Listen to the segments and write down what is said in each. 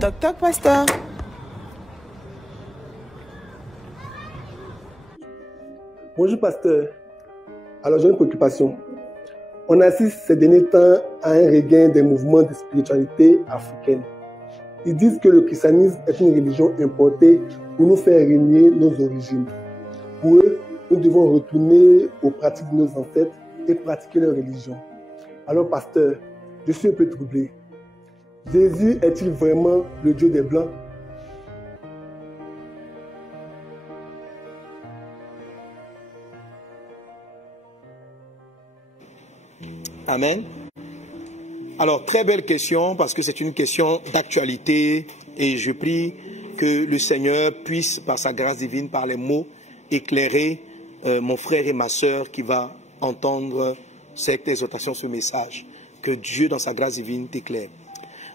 Toc toc, pasteur. Bonjour pasteur. Alors j'ai une préoccupation. On assiste ces derniers temps à un regain des mouvements de spiritualité africaine. Ils disent que le christianisme est une religion importée pour nous faire renier nos origines. Pour eux, nous devons retourner aux pratiques de nos ancêtres et pratiquer leur religion. Alors pasteur, je suis un peu troublé. Jésus est-il vraiment le Dieu des Blancs? Amen. Alors, très belle question parce que c'est une question d'actualité et je prie que le Seigneur puisse, par sa grâce divine, par les mots, éclairer mon frère et ma sœur qui va entendre cette exhortation, ce message. Que Dieu, dans sa grâce divine, t'éclaire.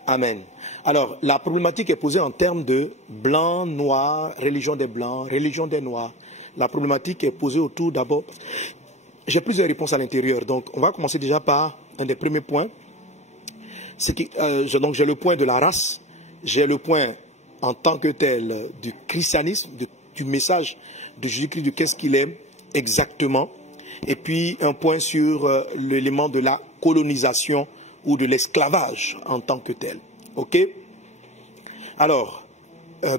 Amen. Alors, la problématique est posée en termes de blanc, noir, religion des blancs, religion des noirs. La problématique est posée autour d'abord. J'ai plusieurs réponses à l'intérieur. Donc, on va commencer déjà par un des premiers points. Donc, j'ai le point de la race. J'ai le point en tant que tel du christianisme, du message de Jésus-Christ, de qu'est-ce qu'il est exactement. Et puis, un point sur l'élément de la colonisation ou de l'esclavage en tant que tel. OK? Alors,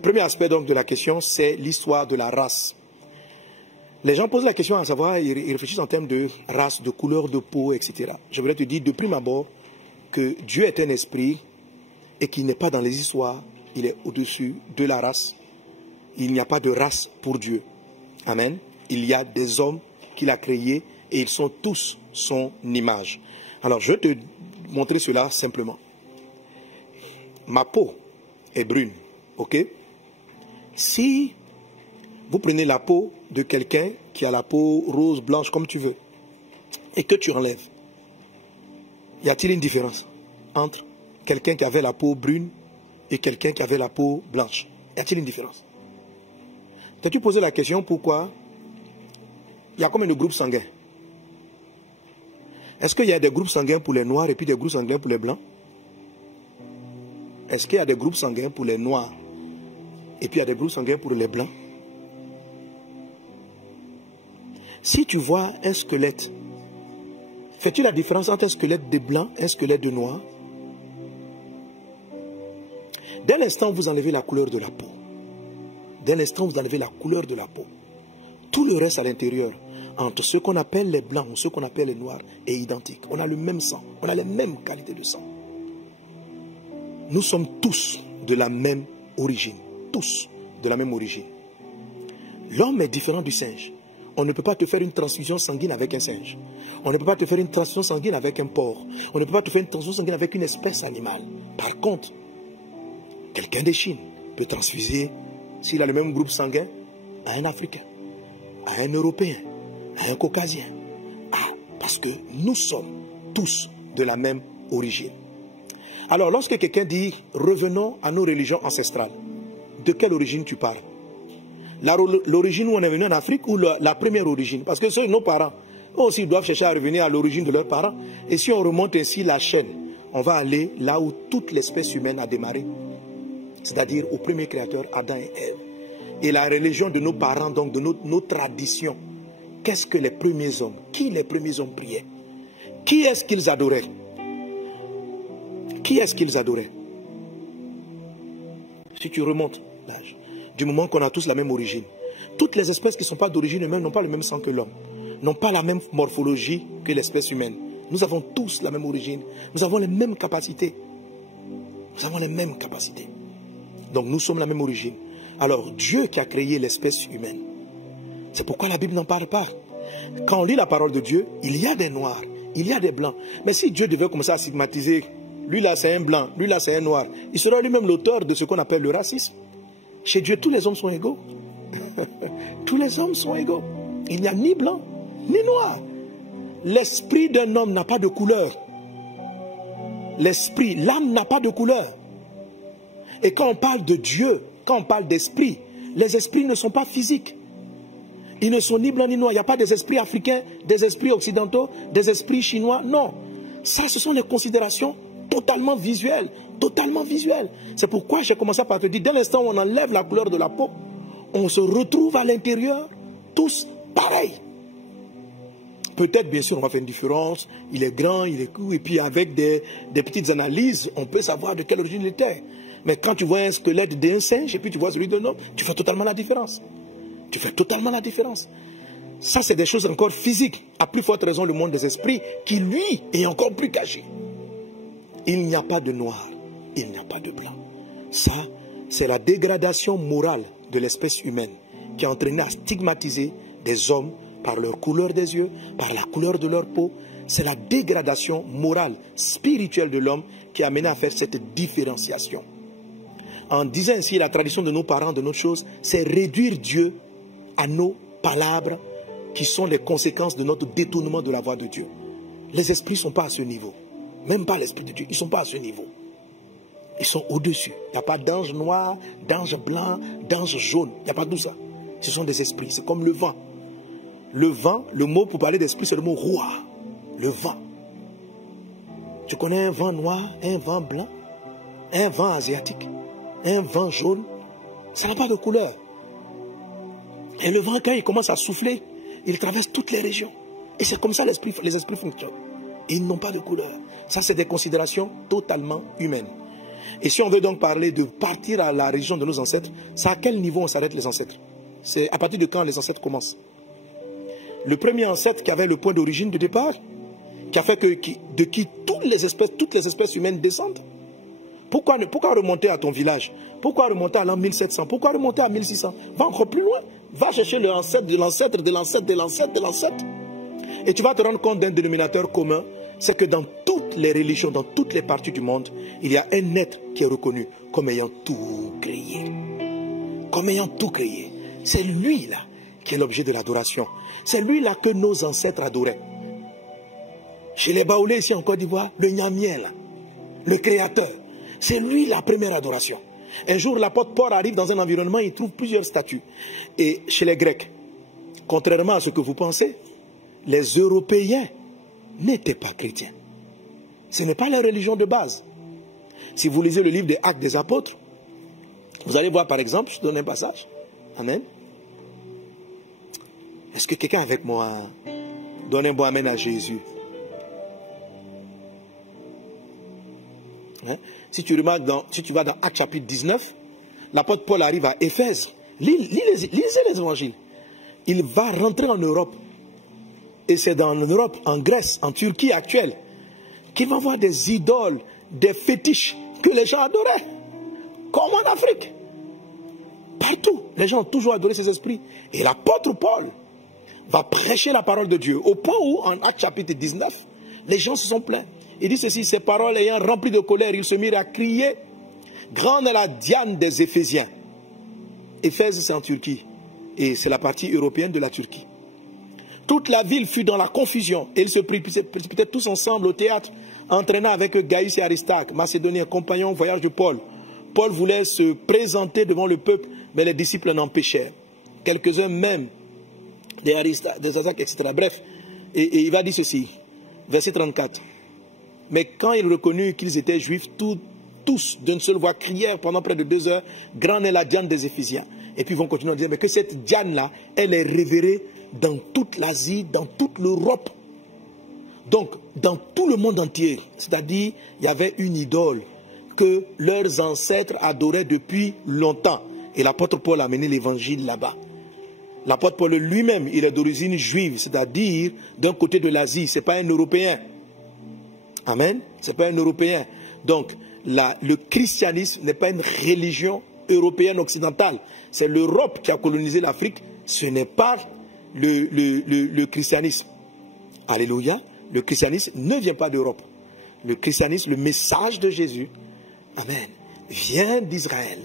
premier aspect donc de la question, c'est l'histoire de la race. Les gens posent la question à savoir, ils réfléchissent en termes de race, de couleur de peau, etc. Je voudrais te dire de prime abord que Dieu est un esprit et qu'il n'est pas dans les histoires, il est au-dessus de la race. Il n'y a pas de race pour Dieu. Amen. Il y a des hommes qu'il a créés et ils sont tous son image. Alors je vais te montrer cela simplement. Ma peau est brune, ok? Si vous prenez la peau de quelqu'un qui a la peau rose, blanche, comme tu veux, et que tu enlèves, y a-t-il une différence entre quelqu'un qui avait la peau brune et quelqu'un qui avait la peau blanche? Y a-t-il une différence? T'as-tu posé la question pourquoi il y a combien de groupes sanguins? Est-ce qu'il y a des groupes sanguins pour les noirs et puis des groupes sanguins pour les blancs? Est-ce qu'il y a des groupes sanguins pour les noirs et puis il y a des groupes sanguins pour les blancs? Si tu vois un squelette, fais-tu la différence entre un squelette de blanc et un squelette de noir? Dès l'instant où vous enlevez la couleur de la peau, dès l'instant où vous enlevez la couleur de la peau, tout le reste à l'intérieur, entre ce qu'on appelle les blancs ou ce qu'on appelle les noirs, est identique. On a le même sang, on a les mêmes qualités de sang. Nous sommes tous de la même origine, tous de la même origine. L'homme est différent du singe. On ne peut pas te faire une transfusion sanguine avec un singe. On ne peut pas te faire une transfusion sanguine avec un porc. On ne peut pas te faire une transfusion sanguine avec une espèce animale. Par contre, quelqu'un de Chine peut transfuser, s'il a le même groupe sanguin, à un Africain, à un Européen, à un Caucasien. Parce que nous sommes tous de la même origine. Alors, lorsque quelqu'un dit « revenons à nos religions ancestrales », de quelle origine tu parles? L'origine où on est venu en Afrique ou la première origine? Parce que nos parents, eux aussi, doivent chercher à revenir à l'origine de leurs parents. Et si on remonte ainsi la chaîne, on va aller là où toute l'espèce humaine a démarré. C'est-à-dire au premier créateur, Adam et Ève. Et la religion de nos parents, donc de nos traditions. Qu'est-ce que les premiers hommes, qui les premiers hommes priaient? Qui est-ce qu'ils adoraient? Qui est-ce qu'ils adoraient? Si tu remontes l'âge, du moment qu'on a tous la même origine, toutes les espèces qui ne sont pas d'origine humaine n'ont pas le même sang que l'homme, n'ont pas la même morphologie que l'espèce humaine. Nous avons tous la même origine, nous avons les mêmes capacités. Nous avons les mêmes capacités. Donc nous sommes la même origine. Alors Dieu qui a créé l'espèce humaine, c'est pourquoi la Bible n'en parle pas. Quand on lit la parole de Dieu, il y a des noirs, il y a des blancs. Mais si Dieu devait commencer à stigmatiser, lui là c'est un blanc, lui là c'est un noir, il serait lui-même l'auteur de ce qu'on appelle le racisme. Chez Dieu, tous les hommes sont égaux. Tous les hommes sont égaux. Il n'y a ni blanc, ni noir. L'esprit d'un homme n'a pas de couleur. L'esprit, l'âme n'a pas de couleur. Et quand on parle de Dieu, quand on parle d'esprit, les esprits ne sont pas physiques. Ils ne sont ni blancs ni noirs. Il n'y a pas des esprits africains, des esprits occidentaux, des esprits chinois. Non. Ça, ce sont des considérations totalement visuel. Totalement visuel. C'est pourquoi j'ai commencé par te dire, dès l'instant où on enlève la couleur de la peau, on se retrouve à l'intérieur, tous pareils. Peut-être, bien sûr, on va faire une différence. Il est grand, il est court, et puis avec des petites analyses, on peut savoir de quelle origine il était. Mais quand tu vois un squelette d'un singe, et puis tu vois celui d'un homme, tu fais totalement la différence. Tu fais totalement la différence. Ça, c'est des choses encore physiques. À plus forte raison, le monde des esprits, qui lui est encore plus caché. Il n'y a pas de noir, il n'y a pas de blanc. Ça, c'est la dégradation morale de l'espèce humaine qui a entraîné à stigmatiser des hommes par leur couleur des yeux, par la couleur de leur peau. C'est la dégradation morale, spirituelle de l'homme qui a amené à faire cette différenciation. En disant ainsi, la tradition de nos parents, de notre chose, c'est réduire Dieu à nos palabres qui sont les conséquences de notre détournement de la voie de Dieu. Les esprits ne sont pas à ce niveau. Même pas l'esprit de Dieu, ils ne sont pas à ce niveau. Ils sont au-dessus. Il n'y a pas d'ange noir, d'ange blanc, d'ange jaune. Il n'y a pas tout ça. Ce sont des esprits. C'est comme le vent. Le vent, le mot pour parler d'esprit, c'est le mot roi. Le vent. Tu connais un vent noir, un vent blanc, un vent asiatique, un vent jaune. Ça n'a pas de couleur. Et le vent, quand il commence à souffler, il traverse toutes les régions. Et c'est comme ça les esprits fonctionnent. Et ils n'ont pas de couleur. Ça, c'est des considérations totalement humaines. Et si on veut donc parler de partir à la religion de nos ancêtres, c'est à quel niveau on s'arrête les ancêtres? C'est à partir de quand les ancêtres commencent? Le premier ancêtre qui avait le point d'origine de départ, qui a fait de qui toutes les espèces humaines descendent. Pourquoi remonter à ton village? Pourquoi remonter à l'an 1700? Pourquoi remonter à 1600? Va encore plus loin. Va chercher l'ancêtre de l'ancêtre de l'ancêtre de l'ancêtre de l'ancêtre. Et tu vas te rendre compte d'un dénominateur commun, c'est que dans toutes les religions, dans toutes les parties du monde, il y a un être qui est reconnu comme ayant tout créé. Comme ayant tout créé. C'est lui-là qui est l'objet de l'adoration. C'est lui-là que nos ancêtres adoraient. Chez les Baoulés, ici en Côte d'Ivoire, le Nyamien, là, le créateur, c'est lui la première adoration. Un jour, l'apôtre Paul arrive dans un environnement, il trouve plusieurs statues. Et chez les Grecs, contrairement à ce que vous pensez, les Européens n'étaient pas chrétiens. Ce n'est pas leur religion de base. Si vous lisez le livre des Actes des Apôtres, vous allez voir par exemple, je donne un passage. Amen. Est-ce que quelqu'un avec moi donne un bon amen à Jésus? Hein? Si tu vas dans Actes chapitre 19, l'apôtre Paul arrive à Éphèse. Lisez les évangiles. Il va rentrer en Europe. Et c'est en Europe, en Grèce, en Turquie actuelle, qu'il va voir des idoles, des fétiches que les gens adoraient. Comme en Afrique. Partout, les gens ont toujours adoré ces esprits. Et l'apôtre Paul va prêcher la parole de Dieu. Au point où, en Actes chapitre 19, les gens se sont plaints. Il dit ceci, ces paroles ayant rempli de colère, ils se mirent à crier, grande est la Diane des Éphésiens. Éphèse, c'est en Turquie. Et c'est la partie européenne de la Turquie. Toute la ville fut dans la confusion. Et ils se précipitaient tous ensemble au théâtre, entraînant avec eux Gaius et Aristarque, Macédoniens, compagnons au voyage de Paul. Paul voulait se présenter devant le peuple, mais les disciples l'empêchèrent. Quelques-uns même, des Aristarque, des Azac, etc. Bref, et il va dire ceci, verset 34. Mais quand il reconnut qu'ils étaient juifs, tous d'une seule voix crièrent pendant près de 2 heures, grande est la Diane des Éphésiens. Et puis ils vont continuer à dire, mais que cette Diane-là, elle est révérée dans toute l'Asie, dans toute l'Europe. Donc, dans tout le monde entier. C'est-à-dire, il y avait une idole que leurs ancêtres adoraient depuis longtemps. Et l'apôtre Paul a mené l'évangile là-bas. L'apôtre Paul lui-même, il est d'origine juive, c'est-à-dire d'un côté de l'Asie. Ce n'est pas un Européen. Amen. Ce n'est pas un Européen. Donc, le christianisme n'est pas une religion européenne occidentale. C'est l'Europe qui a colonisé l'Afrique. Ce n'est pas le christianisme. Alléluia. Le christianisme ne vient pas d'Europe. Le christianisme, le message de Jésus, amen, vient d'Israël.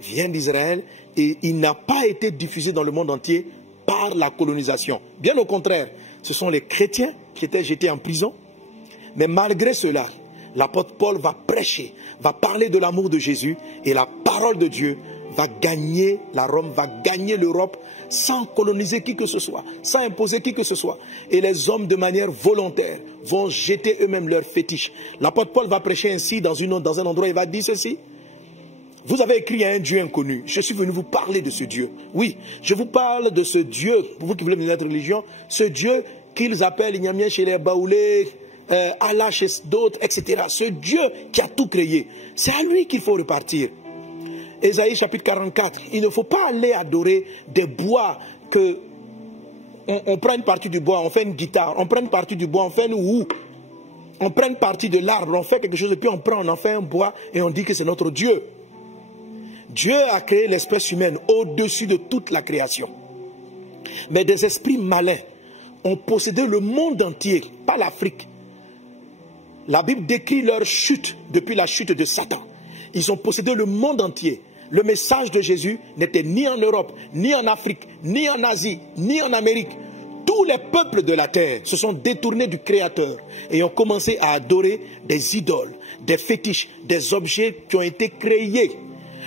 Vient d'Israël et il n'a pas été diffusé dans le monde entier par la colonisation. Bien au contraire, ce sont les chrétiens qui étaient jetés en prison. Mais malgré cela, l'apôtre Paul va prêcher, va parler de l'amour de Jésus et la parole de Dieu va gagner, la Rome va gagner l'Europe sans coloniser qui que ce soit, sans imposer qui que ce soit. Et les hommes, de manière volontaire, vont jeter eux-mêmes leurs fétiches. L'apôtre Paul va prêcher ainsi dans un endroit, il va dire ceci. Vous avez écrit à un Dieu inconnu. Je suis venu vous parler de ce Dieu. Oui, je vous parle de ce Dieu, pour vous qui voulez venir de notre religion, ce Dieu qu'ils appellent Ignamien chez les Baoulés, Allah chez d'autres, etc. Ce Dieu qui a tout créé. C'est à lui qu'il faut repartir. Ésaïe chapitre 44, il ne faut pas aller adorer des bois que on prend une partie du bois, on fait une guitare, on prend une partie du bois, on fait une roue, on prend une partie de l'arbre, on fait quelque chose et puis on en fait un bois et on dit que c'est notre Dieu. Dieu a créé l'espèce humaine au-dessus de toute la création. Mais des esprits malins ont possédé le monde entier, pas l'Afrique. La Bible décrit leur chute depuis la chute de Satan. Ils ont possédé le monde entier. Le message de Jésus n'était ni en Europe, ni en Afrique, ni en Asie, ni en Amérique. Tous les peuples de la terre se sont détournés du Créateur et ont commencé à adorer des idoles, des fétiches, des objets qui ont été créés.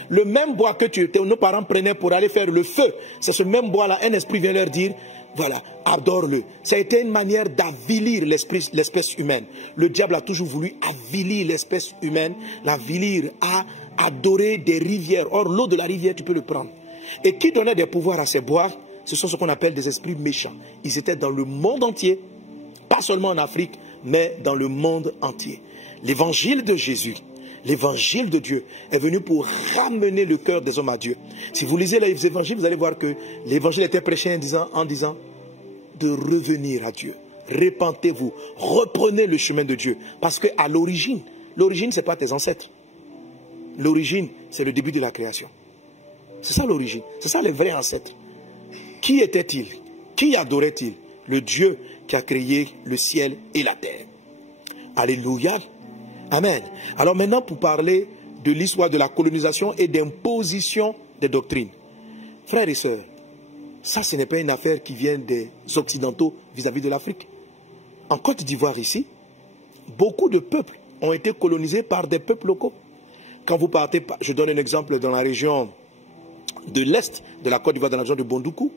Le même bois que nos parents prenaient pour aller faire le feu, c'est ce même bois-là, un esprit vient leur dire, voilà, adore-le. Ça a été une manière d'avilir l'espèce humaine. Le diable a toujours voulu avilir l'espèce humaine, l'avilir à adorer des rivières. Or, l'eau de la rivière, tu peux le prendre. Et qui donnait des pouvoirs à ces bois? Ce sont ce qu'on appelle des esprits méchants. Ils étaient dans le monde entier, pas seulement en Afrique, mais dans le monde entier. L'évangile de Jésus, l'évangile de Dieu est venu pour ramener le cœur des hommes à Dieu. Si vous lisez les évangiles, vous allez voir que l'évangile était prêché en disant de revenir à Dieu. Repentez-vous, reprenez le chemin de Dieu. Parce qu'à l'origine, ce n'est pas tes ancêtres. L'origine, c'est le début de la création. C'est ça l'origine, c'est ça les vrais ancêtres. Qui était-il? Qui adorait-il? Le Dieu qui a créé le ciel et la terre. Alléluia. Amen. Alors maintenant, pour parler de l'histoire de la colonisation et d'imposition des doctrines. Frères et sœurs, ça, ce n'est pas une affaire qui vient des Occidentaux vis-à-vis de l'Afrique. En Côte d'Ivoire, ici, beaucoup de peuples ont été colonisés par des peuples locaux. Quand vous partez, je donne un exemple dans la région de l'Est de la Côte d'Ivoire, dans la région de Bondoukou.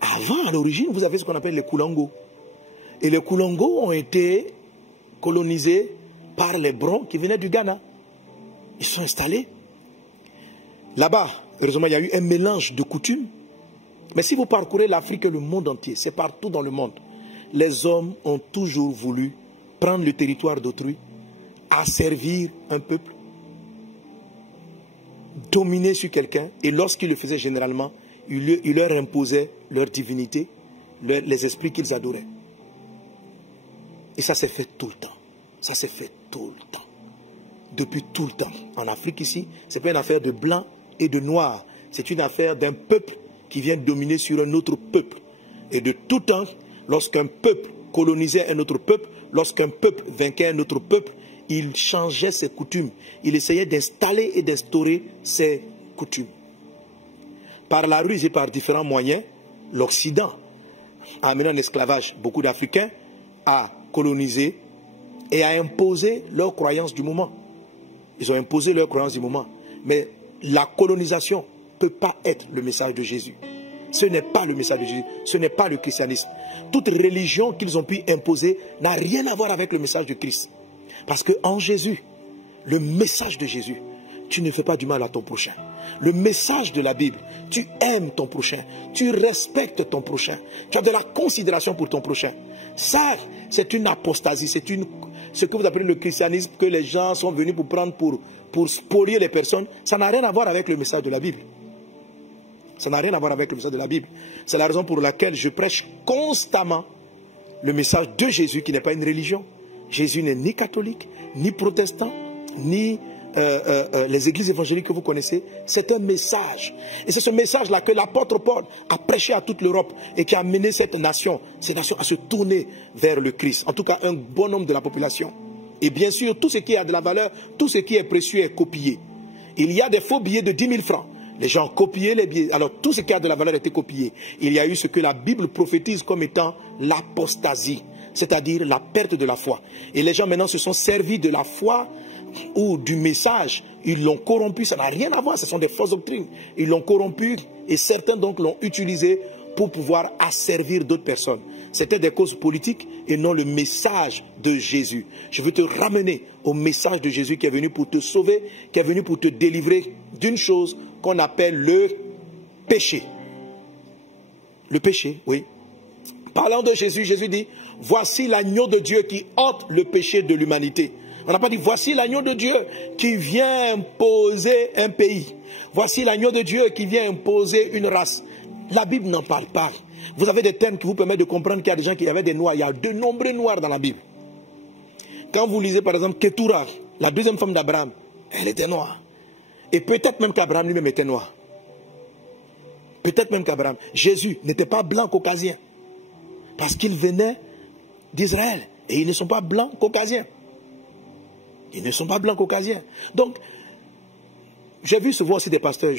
Avant, à l'origine, vous avez ce qu'on appelle les Koulangos. Et les Koulangos ont été colonisés par les Brons qui venaient du Ghana. Ils sont installés. Là-bas, heureusement, il y a eu un mélange de coutumes. Mais si vous parcourez l'Afrique et le monde entier, c'est partout dans le monde. Les hommes ont toujours voulu prendre le territoire d'autrui, asservir un peuple, dominer sur quelqu'un. Et lorsqu'ils le faisaient généralement, ils leur imposaient leur divinité, les esprits qu'ils adoraient. Et ça s'est fait tout le temps. Ça s'est fait tout le temps. Depuis tout le temps. En Afrique ici, ce n'est pas une affaire de blanc et de noir. C'est une affaire d'un peuple qui vient dominer sur un autre peuple. Et de tout temps, lorsqu'un peuple colonisait un autre peuple, lorsqu'un peuple vainquait un autre peuple, il changeait ses coutumes. Il essayait d'installer et d'instaurer ses coutumes. Par la ruse et par différents moyens, l'Occident a amené en esclavage beaucoup d'Africains, a colonisé et a imposé leurs croyances du moment. Ils ont imposé leurs croyances du moment. Mais la colonisation ne peut pas être le message de Jésus. Ce n'est pas le message de Jésus. Ce n'est pas le christianisme. Toute religion qu'ils ont pu imposer n'a rien à voir avec le message de Christ. Parce qu'en Jésus, le message de Jésus, tu ne fais pas du mal à ton prochain. Le message de la Bible, tu aimes ton prochain, tu respectes ton prochain, tu as de la considération pour ton prochain. Ça, c'est une apostasie, c'est ce que vous appelez le christianisme, que les gens sont venus pour prendre, pour spolier les personnes. Ça n'a rien à voir avec le message de la Bible. Ça n'a rien à voir avec le message de la Bible. C'est la raison pour laquelle je prêche constamment le message de Jésus, qui n'est pas une religion. Jésus n'est ni catholique, ni protestant, ni les églises évangéliques que vous connaissez. C'est un message. Et c'est ce message-là que l'apôtre Paul a prêché à toute l'Europe et qui a mené ces nations à se tourner vers le Christ. En tout cas, un bon nombre de la population. Et bien sûr, tout ce qui a de la valeur, tout ce qui est précieux est copié. Il y a des faux billets de 10 000 francs. Les gens ont copié les billets. Alors, tout ce qui a de la valeur a été copié. Il y a eu ce que la Bible prophétise comme étant l'apostasie, c'est-à-dire la perte de la foi. Et les gens maintenant se sont servis de la foi ou du message, ils l'ont corrompu, ça n'a rien à voir, ce sont des fausses doctrines. Ils l'ont corrompu et certains donc l'ont utilisé pour pouvoir asservir d'autres personnes. C'était des causes politiques et non le message de Jésus. Je veux te ramener au message de Jésus qui est venu pour te sauver, qui est venu pour te délivrer d'une chose qu'on appelle le péché. Le péché, oui. Parlant de Jésus, Jésus dit, voici l'agneau de Dieu qui ôte le péché de l'humanité. On n'a pas dit, voici l'agneau de Dieu qui vient imposer un pays. Voici l'agneau de Dieu qui vient imposer une race. La Bible n'en parle pas. Vous avez des termes qui vous permettent de comprendre qu'il y a des gens qui avaient des noirs. Il y a de nombreux noirs dans la Bible. Quand vous lisez par exemple Ketura, la deuxième femme d'Abraham, elle était noire. Et peut-être même qu'Abraham lui-même était noir. Peut-être même qu'Abraham. Jésus n'était pas blanc caucasien. Parce qu'il venait d'Israël. Et ils ne sont pas blancs caucasiens. Ils ne sont pas blancs caucasiens. Donc, j'ai vu souvent aussi des pasteurs,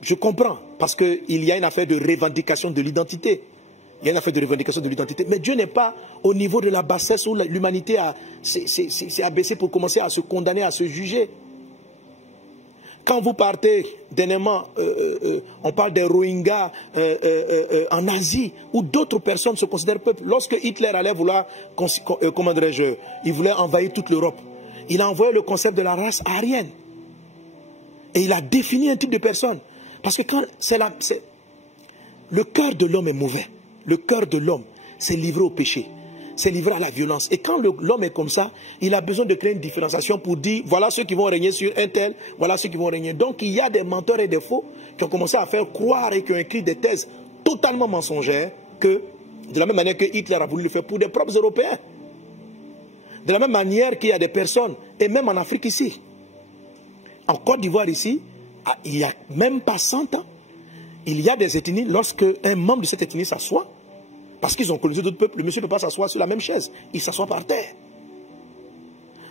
je comprends, parce qu'il y a une affaire de revendication de l'identité. Il y a une affaire de revendication de l'identité. Mais Dieu n'est pas au niveau de la bassesse où l'humanité s'est abaissée pour commencer à se condamner, à se juger. Quand vous partez, dernièrement, on parle des Rohingyas en Asie, où d'autres personnes se considèrent peuple. Lorsque Hitler allait vouloir, comment dirais-je, il voulait envahir toute l'Europe, il a envoyé le concept de la race aryenne. Et il a défini un type de personne. Parce que quand le cœur de l'homme est mauvais. Le cœur de l'homme s'est livré au péché. C'est livré à la violence. Et quand l'homme est comme ça, il a besoin de créer une différenciation pour dire, voilà ceux qui vont régner sur un tel, voilà ceux qui vont régner. Donc il y a des menteurs et des faux qui ont commencé à faire croire et qui ont écrit des thèses totalement mensongères que, de la même manière que Hitler a voulu le faire pour des propres Européens. De la même manière qu'il y a des personnes, et même en Afrique ici, en Côte d'Ivoire ici, il n'y a même pas 100 ans, il y a des ethnies, lorsque un membre de cette ethnie s'assoit, parce qu'ils ont colonisé d'autres peuples, le monsieur ne peut pas s'asseoir sur la même chaise, il s'assoit par terre.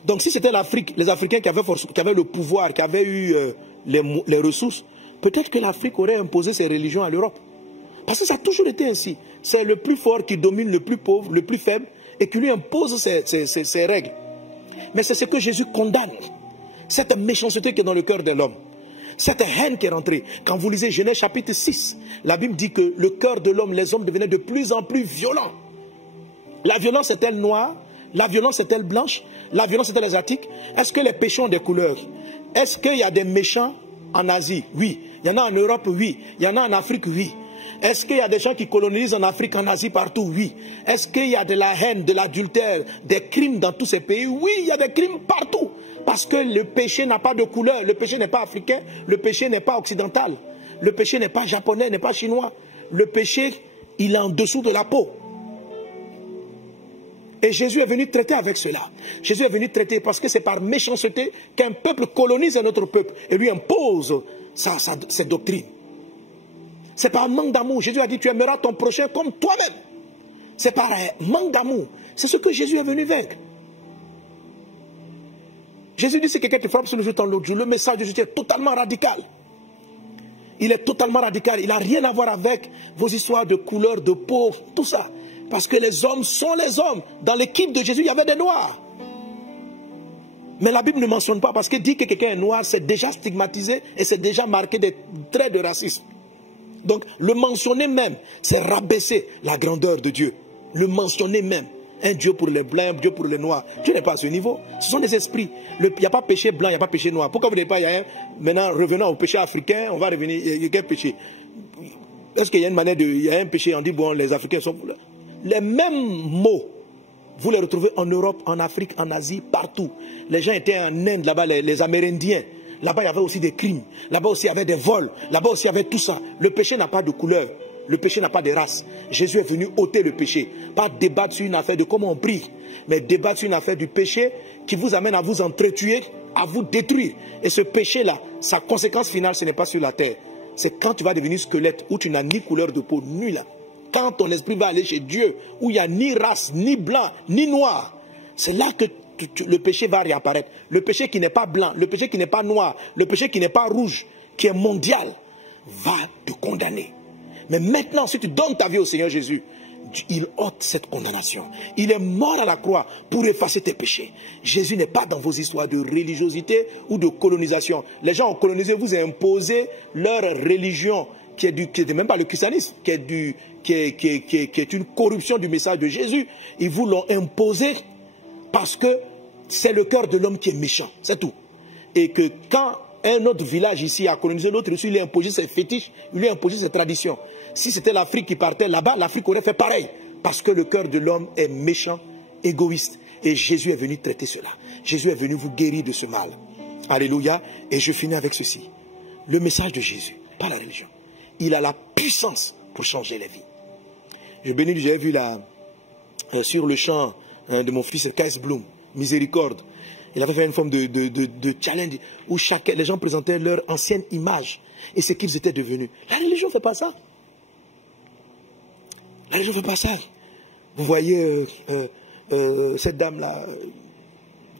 Donc si c'était l'Afrique, les Africains qui avaient le pouvoir, qui avaient eu les ressources, peut-être que l'Afrique aurait imposé ses religions à l'Europe. Parce que ça a toujours été ainsi. C'est le plus fort qui domine le plus pauvre, le plus faible, et qui lui impose ses règles. Mais c'est ce que Jésus condamne. Cette méchanceté qui est dans le cœur de l'homme. Cette haine qui est rentrée. Quand vous lisez Genèse chapitre 6, la Bible dit que le cœur de l'homme, les hommes devenaient de plus en plus violents. La violence est-elle noire? La violence est-elle blanche? La violence est-elle asiatique? Est-ce que les péchés ont des couleurs? Est-ce qu'il y a des méchants en Asie? Oui. Il y en a en Europe? Oui. Il y en a en Afrique? Oui. Est-ce qu'il y a des gens qui colonisent en Afrique, en Asie, partout? Oui. Est-ce qu'il y a de la haine, de l'adultère, des crimes dans tous ces pays? Oui, il y a des crimes partout. Parce que le péché n'a pas de couleur. Le péché n'est pas africain. Le péché n'est pas occidental. Le péché n'est pas japonais, n'est pas chinois. Le péché, il est en dessous de la peau. Et Jésus est venu traiter avec cela. Jésus est venu traiter parce que c'est par méchanceté qu'un peuple colonise un autre peuple et lui impose ses doctrines. C'est par manque d'amour. Jésus a dit, tu aimeras ton prochain comme toi-même. C'est par manque d'amour. C'est ce que Jésus est venu vaincre. Jésus dit, si quelqu'un te frappe sur le jour, l'autre jour, le message de Jésus est totalement radical. Il est totalement radical. Il n'a rien à voir avec vos histoires de couleur, de peau, tout ça. Parce que les hommes sont les hommes. Dans l'équipe de Jésus, il y avait des noirs. Mais la Bible ne mentionne pas, parce que dit que quelqu'un est noir, c'est déjà stigmatisé et c'est déjà marqué des traits de racisme. Donc, le mentionner même, c'est rabaisser la grandeur de Dieu. Le mentionner même. Un Dieu pour les blancs, un Dieu pour les noirs. Dieu n'est pas à ce niveau. Ce sont des esprits. Il n'y a pas péché blanc, il n'y a pas péché noir. Pourquoi vous ne dites pas, maintenant, revenons au péché africain, on va revenir, il y a quel péché? Est-ce qu'il y a une manière de... Il y a un péché, on dit, bon, les Africains sont... Les mêmes mots, vous les retrouvez en Europe, en Afrique, en Asie, partout. Les gens étaient en Inde, là-bas, les Amérindiens. Là-bas, il y avait aussi des crimes. Là-bas aussi, il y avait des vols. Là-bas aussi, il y avait tout ça. Le péché n'a pas de couleur. Le péché n'a pas de race. Jésus est venu ôter le péché. Pas débattre sur une affaire de comment on prie, mais débattre sur une affaire du péché qui vous amène à vous entretuer, à vous détruire. Et ce péché-là, sa conséquence finale, ce n'est pas sur la terre. C'est quand tu vas devenir squelette, où tu n'as ni couleur de peau, ni là. Quand ton esprit va aller chez Dieu, où il n'y a ni race, ni blanc, ni noir, c'est là que le péché va réapparaître. Le péché qui n'est pas blanc, le péché qui n'est pas noir, le péché qui n'est pas rouge, qui est mondial, va te condamner. Mais maintenant, si tu donnes ta vie au Seigneur Jésus, il ôte cette condamnation. Il est mort à la croix pour effacer tes péchés. Jésus n'est pas dans vos histoires de religiosité ou de colonisation. Les gens ont colonisé, vous imposé leur religion, qui est même pas le christianisme, qui est une corruption du message de Jésus. Ils vous l'ont imposé parce que c'est le cœur de l'homme qui est méchant, c'est tout. Et que quand un autre village ici a colonisé l'autre, il lui a imposé ses fétiches, il lui a imposé ses traditions. Si c'était l'Afrique qui partait là-bas, l'Afrique aurait fait pareil. Parce que le cœur de l'homme est méchant, égoïste. Et Jésus est venu traiter cela. Jésus est venu vous guérir de ce mal. Alléluia. Et je finis avec ceci. Le message de Jésus, pas la religion. Il a la puissance pour changer les vies. Je bénis, j'avais vu là, sur le chant de mon fils K.S. Bloom, Miséricorde. Il avait fait une forme de challenge où les gens présentaient leur ancienne image et ce qu'ils étaient devenus. La religion ne fait pas ça. La religion ne fait pas ça. Vous voyez cette dame-là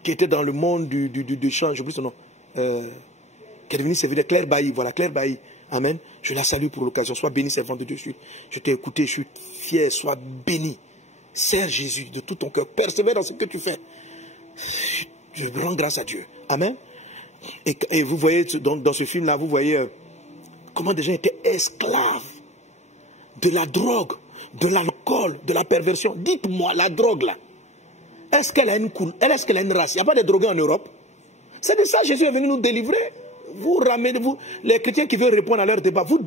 qui était dans le monde du chant, je n'oublie son nom, qui est devenue serviteur, Claire Bailly. Voilà, Claire Bailly. Amen. Je la salue pour l'occasion. Sois béni, servante de Dieu. Je t'ai écouté, je suis fier. Sois béni. Sers Jésus de tout ton cœur. Persévère dans ce que tu fais. Je rends grâce à Dieu. Amen. Et vous voyez, dans ce film-là, vous voyez comment des gens étaient esclaves de la drogue, de l'alcool, de la perversion. Dites-moi, la drogue là, est-ce qu'elle a une couleur, est-ce qu'elle a une race? Il n'y a pas de drogués en Europe. C'est de ça que Jésus est venu nous délivrer. Vous ramenez, les chrétiens qui veulent répondre à leur débat, vous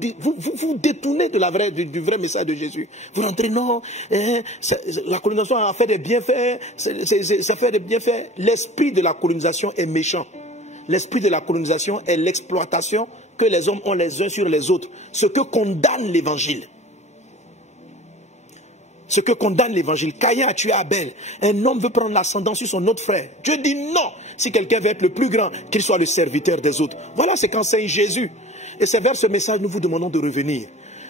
détournez du vrai message de Jésus. Vous rentrez, non, la colonisation a fait des bienfaits, ça fait des bienfaits. L'esprit de la colonisation est méchant. L'esprit de la colonisation est l'exploitation que les hommes ont les uns sur les autres. Ce que condamne l'évangile. Ce que condamne l'évangile. Caïn a tué Abel. Un homme veut prendre l'ascendant sur son autre frère. Dieu dit non. Si quelqu'un veut être le plus grand, qu'il soit le serviteur des autres. Voilà ce qu'enseigne Jésus. Et c'est vers ce message que nous vous demandons de revenir.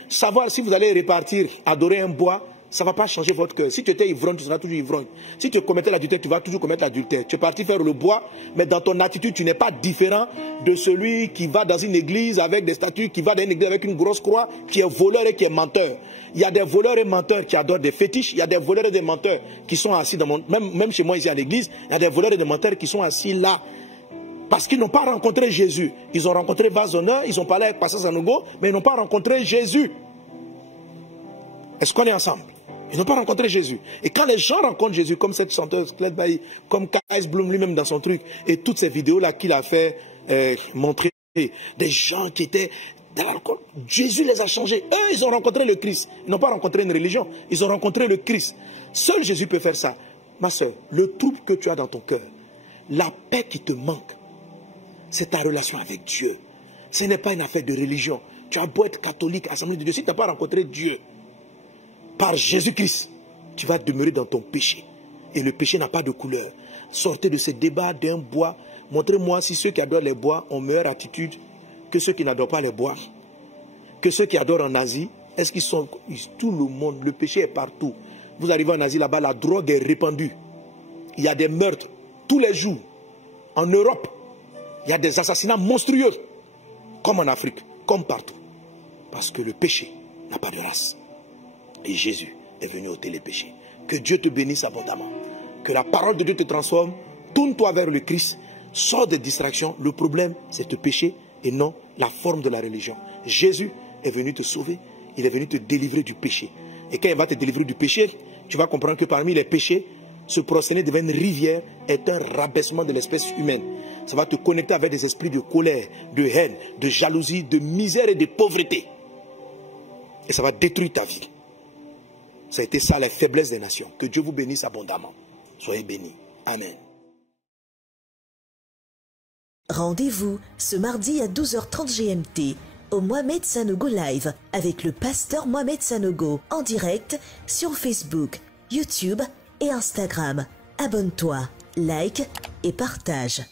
Savoir si vous allez répartir, adorer un bois, ça ne va pas changer votre cœur. Si tu étais ivrogne, tu seras toujours ivrogne. Si tu commettais l'adultère, tu vas toujours commettre l'adultère. Tu es parti faire le bois, mais dans ton attitude, tu n'es pas différent de celui qui va dans une église avec des statues, qui va dans une église avec une grosse croix, qui est voleur et qui est menteur. Il y a des voleurs et menteurs qui adorent des fétiches. Il y a des voleurs et des menteurs qui sont assis dans même chez moi ici à l'église, il y a des voleurs et des menteurs qui sont assis là. Parce qu'ils n'ont pas rencontré Jésus. Ils ont rencontré Vazonneur, ils ont parlé avec Pasteur Sanogo, mais ils n'ont pas rencontré Jésus. Est-ce qu'on est ensemble? Ils n'ont pas rencontré Jésus. Et quand les gens rencontrent Jésus, comme cette chanteuse Claire Bailly, comme K.S. Bloom lui-même dans son truc, et toutes ces vidéos-là qu'il a fait montrer, des gens qui étaient dans l'alcool, Jésus les a changés. Eux, ils ont rencontré le Christ. Ils n'ont pas rencontré une religion. Ils ont rencontré le Christ. Seul Jésus peut faire ça. Ma soeur, le trouble que tu as dans ton cœur, la paix qui te manque, c'est ta relation avec Dieu. Ce n'est pas une affaire de religion. Tu as beau être catholique, assemblée de Dieu, si tu n'as pas rencontré Dieu, par Jésus-Christ, tu vas demeurer dans ton péché. Et le péché n'a pas de couleur. Sortez de ce débat d'un bois. Montrez-moi si ceux qui adorent les bois ont meilleure attitude que ceux qui n'adorent pas les bois. Que ceux qui adorent en Asie, est-ce qu'ils sont... Tout le monde, le péché est partout. Vous arrivez en Asie, là-bas, la drogue est répandue. Il y a des meurtres tous les jours. En Europe, il y a des assassinats monstrueux. Comme en Afrique, comme partout. Parce que le péché n'a pas de race. Et Jésus est venu ôter les péchés. Que Dieu te bénisse abondamment. Que la parole de Dieu te transforme. Tourne-toi vers le Christ. Sors des distractions. Le problème, c'est le péché et non la forme de la religion. Jésus est venu te sauver. Il est venu te délivrer du péché. Et quand il va te délivrer du péché, tu vas comprendre que parmi les péchés, se prosterner devant une rivière est un rabaissement de l'espèce humaine. Ça va te connecter avec des esprits de colère, de haine, de jalousie, de misère et de pauvreté. Et ça va détruire ta vie. Ça a été ça la faiblesse des nations. Que Dieu vous bénisse abondamment. Soyez bénis. Amen. Rendez-vous ce mardi à 12h30 GMT au Mohamed Sanogo Live avec le pasteur Mohamed Sanogo en direct sur Facebook, YouTube et Instagram. Abonne-toi, like et partage.